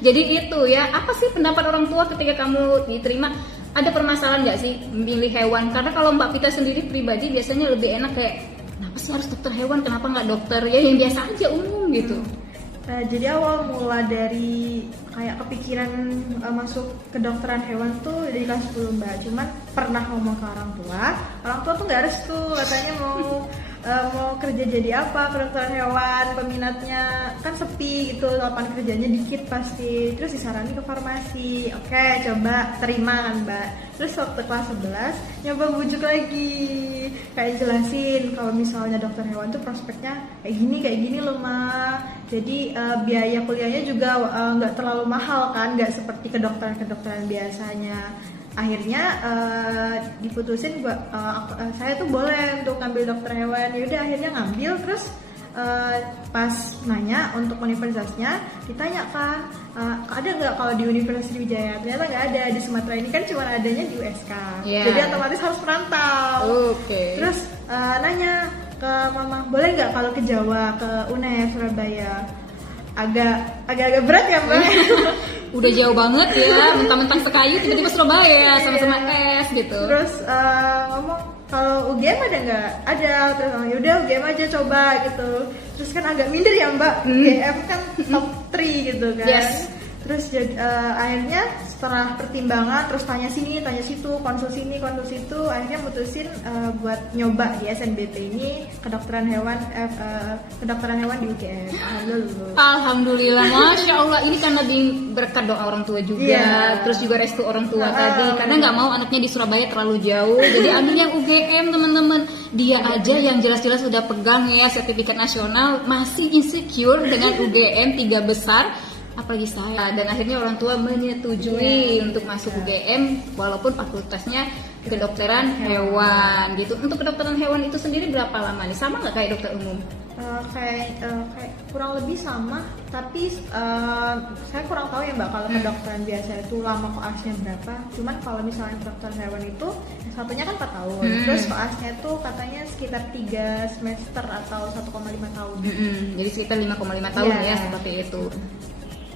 Jadi itu ya, apa sih pendapat orang tua ketika kamu diterima? Ada permasalahan nggak sih memilih hewan? Karena kalau Mbak Pita sendiri pribadi biasanya lebih enak kayak, kenapa sih harus dokter hewan? Kenapa nggak dokter ya yang biasa aja umum gitu? Jadi awal mula dari kayak kepikiran masuk kedokteran hewan tuh dari kelas 10 Mbak. Cuman pernah ngomong ke orang tua tuh nggak restu, katanya mau kerja jadi apa kedokteran hewan, peminatnya kan sepi gitu, lapangan kerjanya dikit pasti. Terus disarani ke farmasi. Oke, coba terima kan Mbak. Terus waktu kelas 11 nyoba bujuk lagi, kayak jelasin kalau misalnya dokter hewan tuh prospeknya kayak gini loh Ma. Jadi biaya kuliahnya juga nggak terlalu mahal kan, nggak seperti kedokteran biasanya. Akhirnya diputusin saya tuh boleh untuk ngambil dokter hewan. Yaudah akhirnya ngambil. Terus pas nanya untuk universitasnya, ditanya kan ada nggak kalau di Universitas Wijaya. Ternyata nggak ada, di Sumatera ini kan cuma adanya di USK. Jadi otomatis harus merantau. Terus nanya ke mama, boleh nggak kalau ke Jawa, ke UNER Surabaya. Agak berat ya Mbak. Udah jauh banget ya, mentang-mentang sekayu tiba-tiba Surabaya sama-sama S gitu. Terus ngomong, kalau UGM ada nggak? Ada. Terus yaudah UGM aja coba gitu. Terus kan agak minder ya Mbak, UGM kan top 3 gitu kan. Terus akhirnya setelah pertimbangan, terus tanya sini, tanya situ, konsul sini, konsul situ, akhirnya mutusin buat nyoba di SNBT ini kedokteran hewan di UGM. Alhamdulillah, Masya Allah, ini karena berkat doa orang tua juga, terus juga restu orang tua tadi, karena nggak mau anaknya di Surabaya terlalu jauh, jadi ambil yang UGM teman-teman. Dia aja yang jelas-jelas udah pegang ya sertifikat nasional, masih insecure dengan UGM 3 besar. Apalagi saya, dan akhirnya orang tua menyetujui untuk masuk UGM walaupun fakultasnya kedokteran hewan gitu. Untuk kedokteran hewan itu sendiri berapa lama nih? Sama nggak kayak dokter umum? Kayak kurang lebih sama, tapi saya kurang tahu ya Mbak kalau kedokteran biasa itu lama koasnya berapa. Cuman kalau misalnya kedokteran hewan itu satunya kan 4 tahun, terus koasnya itu katanya sekitar 3 semester atau 1,5 tahun. Jadi sekitar 5,5 tahun ya seperti itu.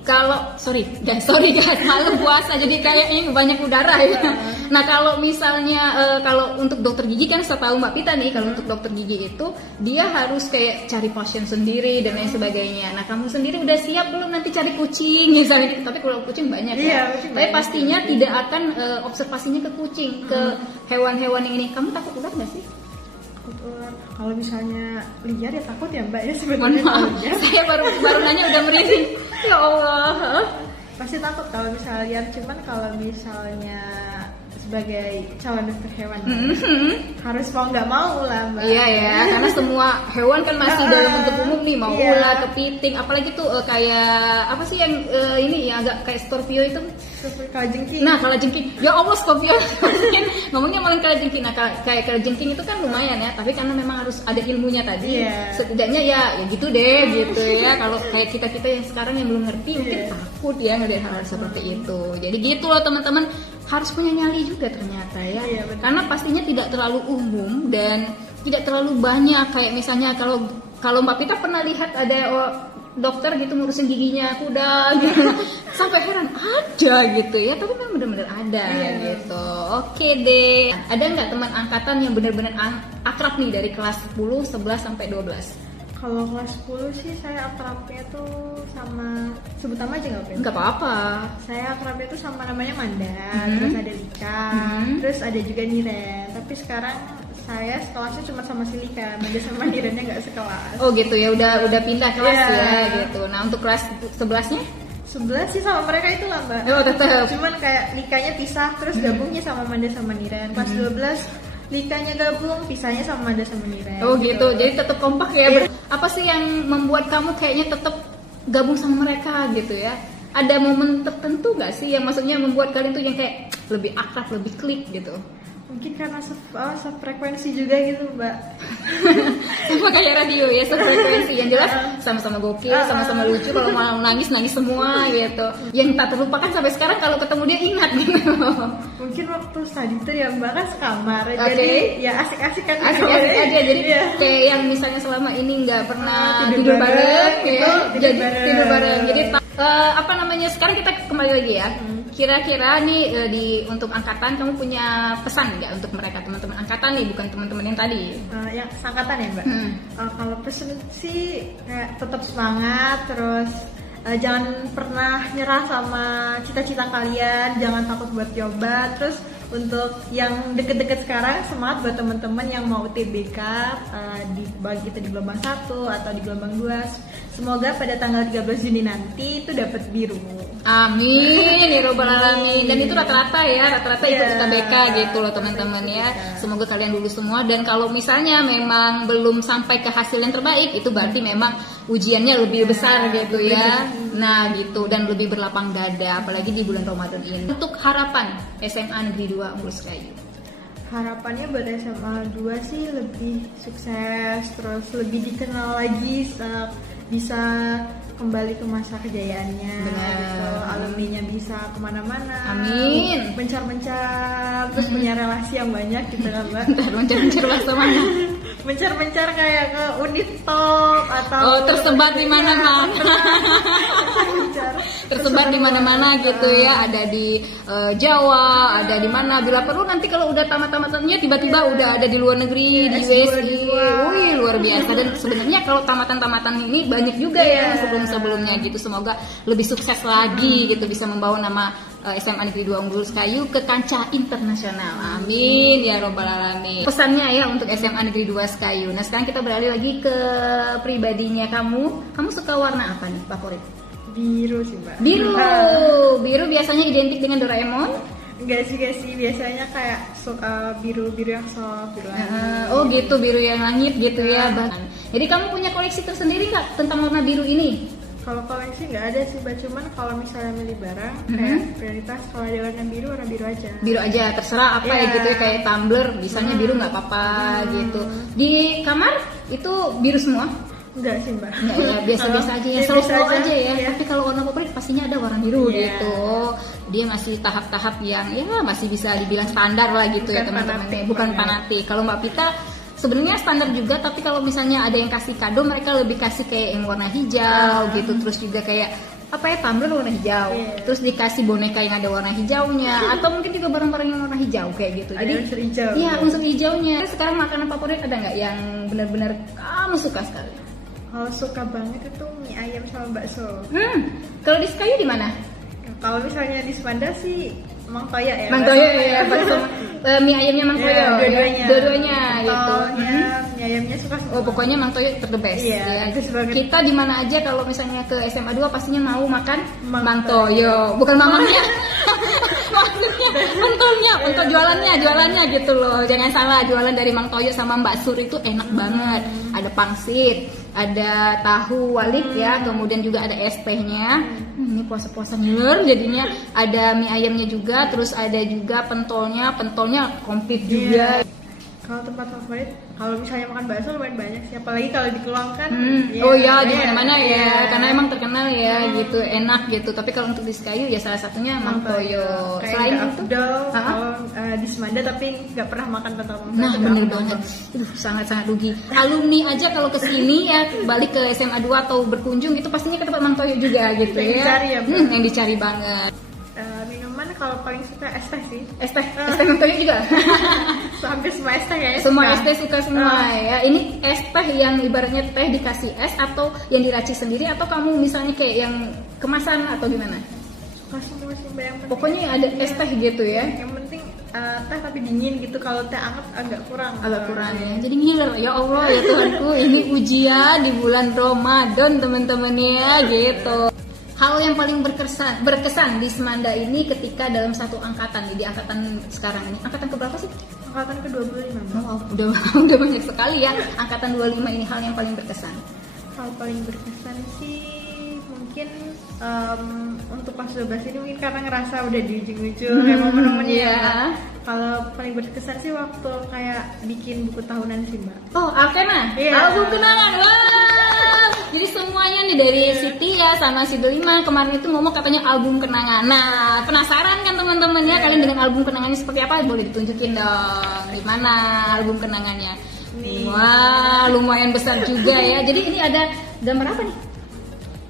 Kalau sorry guys, malam puasa jadi kayak ini banyak udara ya. Nah kalau misalnya kalau untuk dokter gigi kan saya tahu Mbak Pita nih, kalau untuk dokter gigi itu dia harus kayak cari pasien sendiri dan lain sebagainya. Nah kamu sendiri udah siap belum nanti cari kucing misalnya? Tapi kalau kucing banyak ya. Tapi pastinya tidak akan observasinya ke kucing, ke hewan-hewan yang ini. Kamu takut ular nggak sih? Kalau misalnya liar ya takut ya Mbak ya sebenarnya. Saya baru nanya udah merinding. Ya Allah. Pasti takut kalau misalnya liar, cuman kalau misalnya sebagai calon dokter hewan harus mau nggak mau lah Mbak. Iya ya, karena semua hewan kan masih dalam bentuk umum nih, mau ular, kepiting, apalagi tuh kayak apa sih yang ini yang agak kayak Scorpio itu? Kalajengking. Nah kalajengking, ya Allah Scorpio. Ngomongnya malah kalajengking. Nah kayak kalajengking itu kan lumayan ya, tapi karena memang harus ada ilmunya tadi. Setidaknya ya gitu deh gitu ya. Kalau kayak kita yang sekarang yang belum ngerti mungkin takut ya ngelihat hal seperti itu. Jadi gitu loh teman-teman, harus punya nyali juga ternyata ya. Karena pastinya tidak terlalu umum dan tidak terlalu banyak. Kayak misalnya kalau Mbak Pita pernah lihat ada dokter gitu ngurusin giginya kuda gitu. Sampai heran ada gitu ya, tapi memang benar-benar ada gitu. Oke deh. Ada nggak teman angkatan yang benar-benar akrab nih dari kelas 10, 11 sampai 12? Kalau kelas 10 sih saya akrabnya tuh sama, sebut nama aja nggak apa-apa. Saya akrabnya tuh sama namanya Manda, terus ada Lika, terus ada juga Niren. Tapi sekarang saya sekelasnya cuma sama si Lika, Manda sama Nirennya nggak sekelas. Oh gitu ya, udah pindah kelas ya gitu. Nah untuk kelas 11-nya? 11 sih sama mereka itu lah Mbak. Oh tetap. Cuman kayak Likanya pisah, terus gabungnya sama Manda sama Niren. Kelas 12 Likanya gabung, pisahnya sama Manda sama Niren. Oh gitu, jadi tetap kompak ya. Apa sih yang membuat kamu kayaknya tetap gabung sama mereka gitu ya? Ada momen tertentu nggak sih yang maksudnya membuat kalian tuh yang kayak lebih akrab, lebih klik gitu? Mungkin karena sefrekuensi juga gitu Mbak. Sama kayak radio ya, sefrekuensi. Yang jelas sama-sama gokil, sama-sama lucu. Kalau mau nangis semua gitu. Yang tak terlupakan sampai sekarang kalau ketemu dia ingat gitu. Mungkin waktu tadi tuh ya Mbak kan sekamar, Oke. jadi ya asik-asik kan. Asik-asik aja, jadi Iya. kayak yang misalnya selama ini nggak pernah Tidur tidur bareng, bareng, ya, gitu, jadi bareng. tidur bareng. Jadi apa namanya? Sekarang kita kembali lagi ya. Kira-kira nih untuk angkatan kamu punya pesan nggak untuk mereka teman-teman angkatan nih, bukan teman-teman yang tadi? Yang seangkatan ya Mbak. Kalau pesan sih kayak tetap semangat, terus jangan pernah nyerah sama cita-cita kalian, jangan takut buat coba. Terus untuk yang deket-deket sekarang, semangat buat teman-teman yang mau UTBK bagi kita di gelombang 1 atau di gelombang 2. Semoga pada tanggal 13 Juni nanti itu dapat biru. Amin ya robbal alamin. Dan itu rata-rata ikut Iya. UTBK gitu loh teman-teman ya. Semoga kalian lulus semua, dan kalau misalnya memang belum sampai ke hasil yang terbaik, itu berarti memang ujiannya lebih besar gitu ya. Nah gitu, dan lebih berlapang dada apalagi di bulan Ramadan ini. Untuk harapan SMA Negeri 2 Unggul Sekayu. Harapannya buat SMA 2 sih lebih sukses, terus lebih dikenal lagi, bisa kembali ke masa kejayaannya. Benar. Gitu. Alumninya bisa kemana-mana. Amin. Mencar-mencar, terus punya relasi yang banyak gitu kan Mbak. Mencar-mencar bahasa mana? Mencar-mencar kayak ke Unit Top atau Tersebar di mana-mana. Mencar. Tersebar di mana-mana gitu ya, ada di Jawa, ada di mana, bila perlu nanti kalau udah tamat-tamatannya tiba-tiba udah ada di luar negeri, di WSI. Wih, luar biasa. Dan sebenarnya kalau tamatan-tamatan ini banyak juga ya sebelumnya gitu. Semoga lebih sukses lagi gitu, bisa membawa nama SMA Negeri 2 Unggul Sekayu ke kancah internasional. Amin ya robbal alamin. Pesannya ya untuk SMA Negeri 2 Sekayu. Nah, sekarang kita beralih lagi ke pribadinya kamu. Kamu suka warna apa nih favorit? Biru sih Mbak. Biru biasanya identik dengan Doraemon. Enggak sih biasanya kayak biru-biru yang soft, biru langit. Oh gitu, biru yang langit gitu ya. Jadi kamu punya koleksi tersendiri nggak tentang warna biru ini? Kalau koleksi nggak ada sih Mbak, cuman kalau misalnya milih barang kayak prioritas kalau ada warna biru aja. Biru aja, terserah apa ya gitu ya, kayak tumbler, misalnya biru nggak apa-apa gitu. Di kamar itu biru semua? Enggak sih Mbak. Enggak ya, biasa-biasa aja ya, slow aja ya. Iya. Tapi kalau warna favorit pastinya ada warna biru gitu. Dia masih tahap-tahap yang ya masih bisa dibilang standar lah gitu. Bukan ya teman-teman. fanatik, Bukan fanatik. Kalau Mbak Pita sebenarnya standar juga, tapi kalau misalnya ada yang kasih kado, mereka lebih kasih kayak yang warna hijau gitu. Terus juga kayak apa ya, tumbler warna hijau. Terus dikasih boneka yang ada warna hijaunya, atau mungkin juga barang-barang yang warna hijau kayak gitu. Ada unsur hijau. Iya, unsur hijaunya. Sekarang makanan favorit ada nggak yang benar-benar kamu suka sekali? Kalau suka banget itu mie ayam sama bakso. Kalau di Sekayu di mana? Kalau misalnya di Semanda sih Mang Toyo ya. Mang Toyo ya, bakso mie ayamnya Mang Toyo. Dua-duanya. Dua-duanya gitu. Mie ayamnya suka. Oh, pokoknya Mang Toyo the best. Iya, Ya. best banget. Kita di mana aja kalau misalnya ke SMA 2 pastinya mau makan Mang Mang Toyo. Bukan mamangnya. Maksudnya untuk jualannya gitu loh. Jangan salah, jualan dari Mang Toyo sama Mbak Sur itu enak banget. Ada pangsit, ada tahu walik ya, kemudian juga ada es tehnya. Ini puasa-puasa ngiler jadinya. Ada mie ayamnya juga, terus ada juga pentolnya komplit juga. Kalau tempat favorit, kalau misalnya makan bakso lumayan banyak sih, apalagi kalau di Keluang kan. Oh ya, di mana-mana ya, karena emang terkenal ya gitu, enak gitu. Tapi kalau untuk di Sekayu ya salah satunya Mang Toyo. Selain itu, kalau di Semanda tapi nggak pernah makan pentol Mang Toyo. nah bener banget, sangat-sangat rugi. Alumni aja kalau kesini ya balik ke SMA 2 atau berkunjung itu pastinya ke tempat Mang Toyo juga gitu Yang ya. dicari ya, Bu. Yang dicari banget. Minuman kalau paling suka es teh sih. Es teh Mang Toyo juga. Hampir semua es teh ya. Semua es teh suka semua ya. Ini es teh yang ibaratnya teh dikasih es, atau yang diracik sendiri, atau kamu misalnya kayak yang kemasan atau gimana? Suka semua sih Mbak, yang penting. Pokoknya ada es teh gitu ya. Yang penting teh tapi dingin gitu. Kalau teh anget agak kurang Ya. Jadi ngiler ya Allah ya Tuhanku, ini ujian di bulan Ramadan teman-teman ya gitu. Hal yang paling berkesan di Semanda ini ketika dalam satu angkatan, di angkatan sekarang ini. Angkatan keberapa sih? Angkatan ke-25 Mbak. Oh, udah banyak sekali ya. Angkatan 25 ini hal yang paling berkesan. Hal paling berkesan sih mungkin untuk pas 12 ini mungkin karena ngerasa udah di ujung-ujung kayak momen-momennya ya. Kalau paling berkesan sih waktu kayak bikin buku tahunan sih Mbak. Oh, Alkena? Album kenangan, wah. Jadi semuanya nih dari Siti ya sama si Delima kemarin itu ngomong katanya album kenangan. Nah, penasaran kan teman-teman ya kalian dengan album kenangannya seperti apa? Boleh ditunjukin dong. Gimana album kenangannya? Nih. Wah, lumayan besar juga ya. Jadi ini ada gambar apa nih?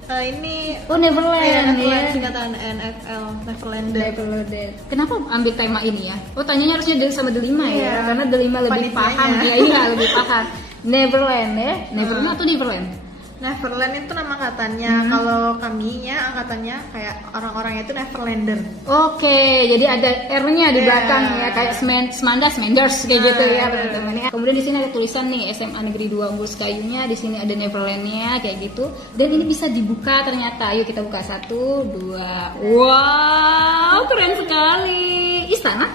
Ini Neverland ya. Singkatan NFL, Neverlander. Kenapa ambil tema ini ya? Oh, tanyanya harusnya dari sama Delima ya, karena Delima lebih paham ya. Iya, lebih paham. Neverland ya, Neverland atau Neverland? Neverland itu nama angkatannya. Kalau kaminya angkatannya kayak orang-orangnya itu Neverlander. Oke, jadi ada R-nya di belakang ya, kayak Smanders kayak gitu ya teman-teman ya. Kemudian di sini ada tulisan nih SMA Negeri 2 Umbul Sekayunya, di sini ada Neverland-nya kayak gitu. Dan ini bisa dibuka ternyata. Ayo kita buka 1, 2. Wow, keren sekali. Istana?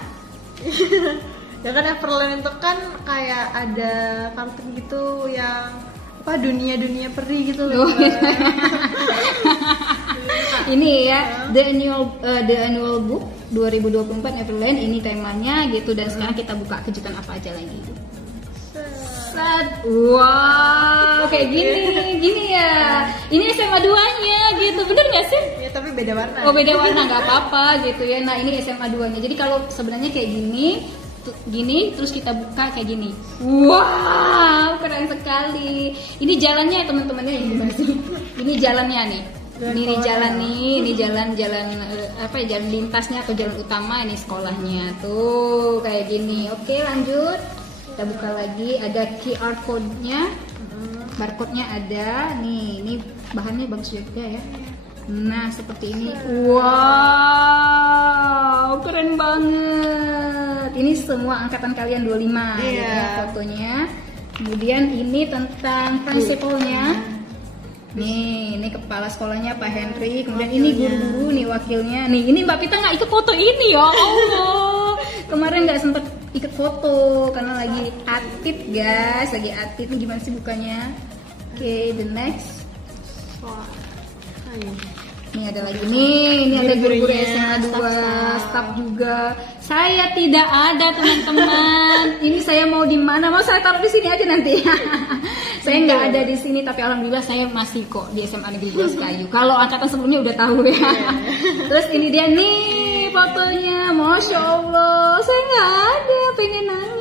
Ya kan Neverland itu kan kayak ada kartun gitu yang dunia peri gitu loh. Ini ya the annual book 2024 Neverland, ini temanya gitu. Dan sekarang kita buka kejutan apa aja lagi. Wow, kayak gini ya. Ini SMA 2-nya gitu, bener nggak sih? Ya tapi beda warna. Oh beda warna nggak apa-apa gitu ya. Nah ini SMA 2-nya. Jadi kalau sebenarnya kayak gini terus kita buka kayak gini. Wow, keren sekali. Ini jalannya teman-temannya yang gimana sih? Ini jalannya nih. Ini jalan apa ya, jalan lintasnya atau jalan utama, ini sekolahnya tuh kayak gini. Oke, lanjut. Kita buka lagi, ada QR code-nya. Barcode-nya ada. Nih, ini bahannya bagus juga ya. Nah, seperti ini. Wow, keren banget. Ini semua angkatan kalian 25 ya fotonya. Kemudian ini tentang prinsipalnya. Nih, ini kepala sekolahnya Pak Henry. Kemudian ini guru-guru nih wakilnya. Nih, ini Mbak Pita nggak ikut foto ini ya Allah. Kemarin nggak sempet ikut foto karena lagi aktif guys, lagi aktif. Nih gimana sih bukanya? Oke, the next. Ini ada lagi nih, ini ada guru-guru SMA 2, staff juga. Saya tidak ada teman-teman. Ini saya mau di mana? Mau saya taruh di sini aja nanti. Saya nggak ada di sini, tapi alhamdulillah saya masih kok di SMA Negeri 2 Sekayu. Kalau angkatan sebelumnya udah tahu ya. Terus ini dia nih fotonya, masya Allah. Saya nggak ada, pengen nangis.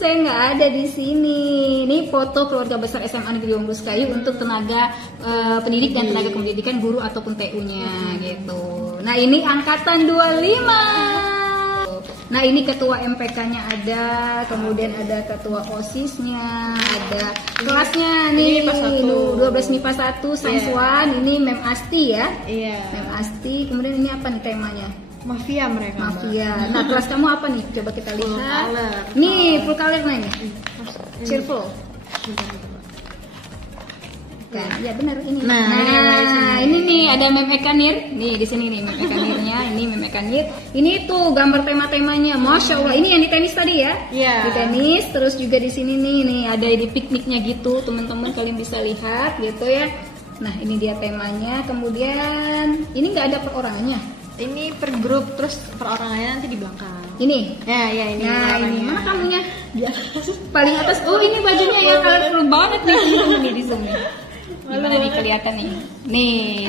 Saya nggak ada di sini. Ini foto keluarga besar SMA Negeri 2 Umbul Sekayu untuk tenaga pendidik dan tenaga pendidikan guru ataupun TU-nya gitu. Nah ini angkatan 25. Nah ini ketua MPK-nya ada, kemudian ada ketua OSIS-nya, ada kelasnya nih 12 MIPA 1 Science 1, ini Mem Asti ya. Mem Asti. Kemudian ini apa nih temanya? Mafia mereka. Mafia. Nah, kelas kamu apa nih? Coba kita lihat. Nih, full color nih. Cheerful. Kan, ya benar ini. Nah, ini nih ada Mem Ekanir. Nih di sini nih Mem Ekanirnya. Ini Mem Ekanir. Ini tuh gambar tema-temanya. Masya Allah. Ini yang di tenis tadi ya? Di tenis. Terus juga di sini nih ada di pikniknya gitu. Teman-teman kalian bisa lihat gitu ya. Nah, ini dia temanya. Kemudian ini nggak ada perorangannya. Ini per grup, terus perorangannya nanti di belakang. Ini? Ya ini. Nah, ini mana kamunya? Paling atas. Oh, ini bajunya yang colorful banget nih. Ini di sini. Gimana nih kelihatan nih? Nih.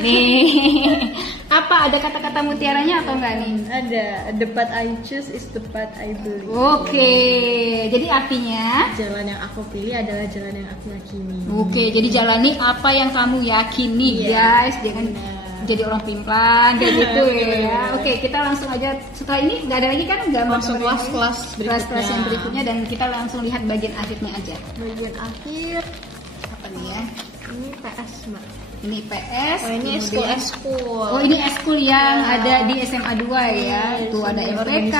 Apa ada kata-kata mutiaranya atau enggak nih? Ada. The path I choose is the path I believe. Oke. Jadi artinya jalan yang aku pilih adalah jalan yang aku yakini. Oke, jadi jalani apa yang kamu yakini, guys. Jangan jadi orang pimplan kayak gitu ya. Oke, kita langsung aja setelah ini nggak ada lagi kan langsung kelas yang berikutnya dan kita langsung lihat bagian akhirnya aja. Bagian akhir apa nih ya? Ini PS Mbak. Ini PS. Oh ini eskul. Oh ini eskul yang ada di SMA 2 ya. Tuh ada MPK,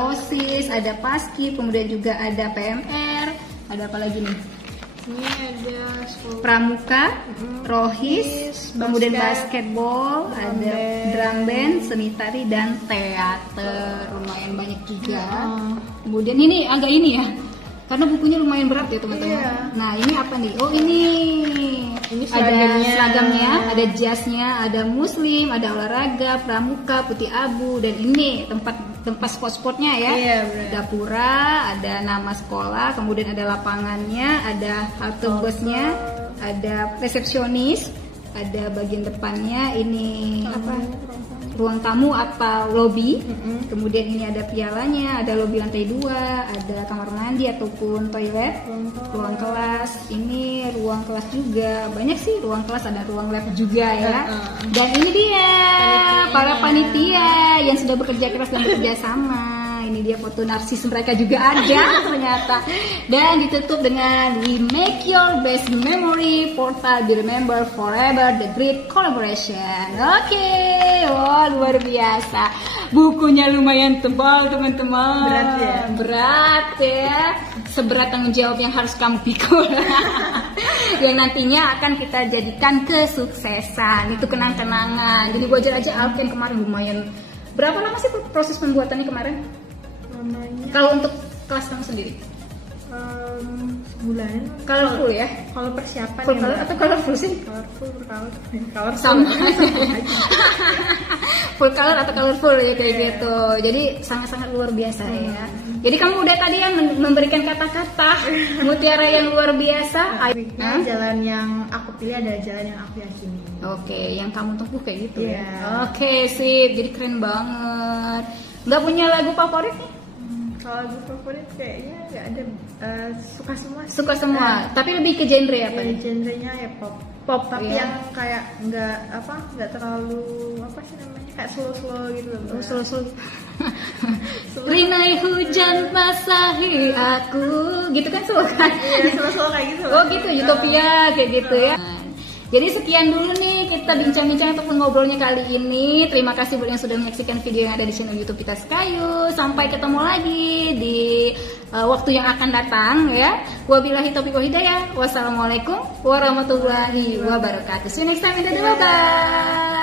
OSIS, ada Paski, kemudian juga ada PMR. Ada apa lagi nih? Ini ada Pramuka, Rohis, kemudian basketball, ada drum band, seni tari dan teater. Lumayan banyak juga. Kemudian ini agak ini ya. Karena bukunya lumayan berat ya teman-teman. Iya. Nah ini apa nih? Oh ini ada seragamnya, ada jasnya, ada muslim, ada olahraga, pramuka, putih abu, dan ini tempat sport-sportnya ya. Iya, Dapura, ada nama sekolah, kemudian ada lapangannya, ada halte busnya, ada resepsionis, ada bagian depannya ini ruang tamu atau lobby. Kemudian ini ada pialanya, ada lobby lantai 2, ada kamar mandi ataupun toilet, ruang kelas, ini ruang kelas juga, banyak sih ruang kelas, ada ruang lab juga ya. Dan ini dia para panitia yang sudah bekerja keras dan bekerja sama. Ini dia foto narsis mereka juga ada ternyata. Dan ditutup dengan we make your best memory portal be remember forever the great collaboration. Oke, wah luar biasa. Bukunya lumayan tebal teman-teman. Berat ya. Berat ya. Seberat tanggung jawab yang harus kamu pikul. Yang nantinya akan kita jadikan kesuksesan. Itu kenang-kenangan. Jadi wajar aja Alken kemarin lumayan. Berapa lama sih proses pembuatannya kemarin? Kalau untuk kelas kamu sendiri? Sebulan. Colorful ya? Kalau persiapan Full color atau colorful sih? Color Sama. Full color atau colorful ya kayak gitu. Jadi sangat-sangat luar biasa ya. Jadi kamu udah tadi yang memberikan kata-kata mutiara yang luar biasa. Nah, jalan yang aku pilih adalah jalan yang aku yakini. Oke, yang kamu tempuh kayak gitu ya. Iya. Oke, sip. Jadi keren banget. Nggak punya lagu favorit nih? Kalau lagu favorit kayaknya nggak ada, suka semua. Suka semua, tapi lebih ke genre apa nih? Genrenya ya pop. Pop, Tapi ya. yang kayak nggak terlalu apa sih namanya, kayak slow gitu loh. Slow. Rinai hujan basahi aku, gitu kan slow kan? Iya, slow kayak gitu. Oh gitu, Utopia kayak gitu ya. Jadi sekian dulu nih kita bincang-bincang ataupun ngobrolnya kali ini. Terima kasih buat yang sudah menyaksikan video yang ada di channel YouTube kita Sekayu. Sampai ketemu lagi di waktu yang akan datang ya. Wabillahi taufiq wal hidayah. Wassalamualaikum warahmatullahi wabarakatuh. See you next time. Dadah, bye.